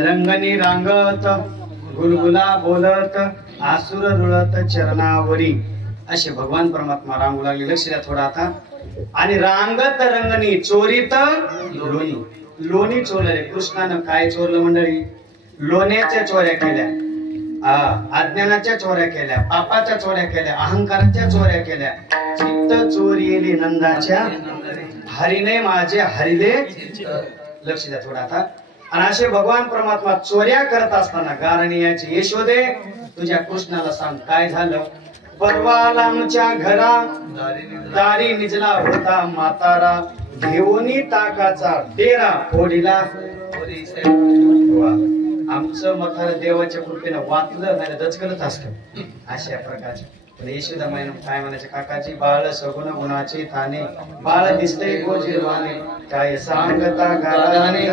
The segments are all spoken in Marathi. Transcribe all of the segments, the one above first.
रंगनी रांगत गुलगुला बोलत आसुर रुळत चरणावरी असे भगवान परमात्मा रांगू लागले. लक्ष द्या थोडा आता. आणि रांगत रंगनी चोरीत लोणी. लोणी चोरले. कृष्णानं काय चोरलं मंडळी? लोण्याच्या चोऱ्या केल्या, अज्ञानाच्या चोऱ्या केल्या, पापाच्या चोऱ्या केल्या, अहंकाराच्या चोऱ्या केल्या. चित्त चोरीली नंदाच्या हरीने माझे हरिले. लक्ष द्या थोडा आता. आणि असे भगवान परमात्मा चोऱ्या करत असताना गारणीयाची यशोदे तुझ्या कृष्णाला सांग काय झालं. परवाला आमच्या घरा दारी निजला होता म्हातारा, घेऊनी ताकाचा डेरा फोडीला. आमचं म्हातारा देवाच्या कृपेनं वाचलं नाही दचकलत असतं अशा प्रकारचे. यशोदा मायन काय म्हणायचे काकाची, बाळ सगुण गुणाचे थाने, बाळ दिसते गोजीरवाने, काय सांगता गाराने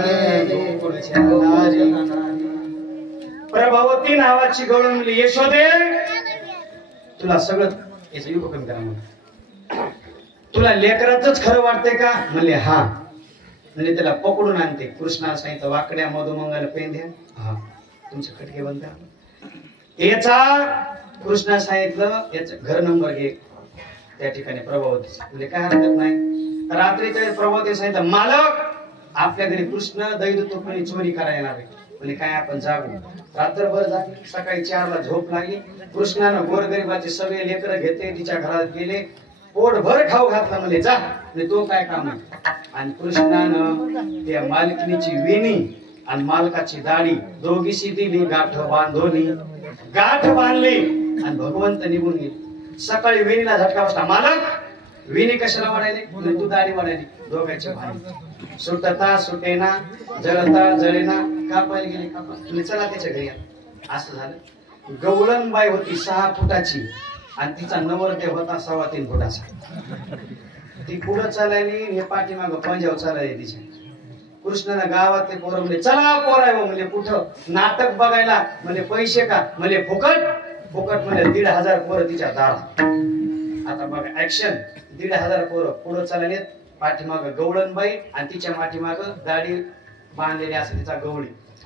प्रभावती नावाची गवळण मुली. यशोदे तुला सगळं याचं युग कमी करा म्हणून, तुला लेकराचंच खरं वाटतंय का? म्हणले हा. म्हणजे त्याला पकडून आणते. कृष्णा सांगितलं वाकड्या मधुमंगल पेंध्या, हा तुमचे खटके बंद. याचा कृष्णा सांगितलं याच घर नंबर घे. त्या ठिकाणी प्रभावती म्हणजे काय हरकत नाही. रात्रीच्या प्रभावती सांगितलं मालक आपल्या घरी कृष्ण दैव तुपणी चोरी करायला येणार आहे. म्हणजे काय आपण जागू. रात्रभर जागे. सकाळी 4ला झोप लागली. कृष्णानं गोरगरिबाचे सगळे लेकर घेतले तिच्या घरात गेले. पोटभर खाऊ घातला. म्हणजे जा. म्हणजे तो काय काम आहे. आणि कृष्णानं त्या मालकिनीची वेणी आणि मालकाची दाढी दोघीशी दिली. गाठ बांधवली. गाठ बांधली आणि भगवंत निघून गेले. सकाळी वेणीला झटका बसला. मालक वेणी कशाला वाढायली? तू दाढी वाढायली. दोघांची भांडण. सुटता सुटेना, जळता जळेना. कापायला गेले कापा. चला त्याच्या घरी. असं झालं. गवळणबाई होती 6 फुटाची आणि तिचा नवरदेव होता 3.25 फुटाचा. ती पुढं चालायली हे पाठीमाग पंजाब चालायली तिच्या. कृष्णानं गावातले पोरं म्हणजे चला पोराय म्हणजे कुठं नाटक बघायला. म्हणजे पैसे का? म्हणजे फुकट. फुकट म्हणजे 1,500 पोरं तिच्या दारात. आता बघा ऍक्शन. 1,500 पोरं पुढं चालले. पाठीमाग गवळणबाई आणि तिच्या पाठीमाग दाढी बांधलेली असं तिचा गवळी.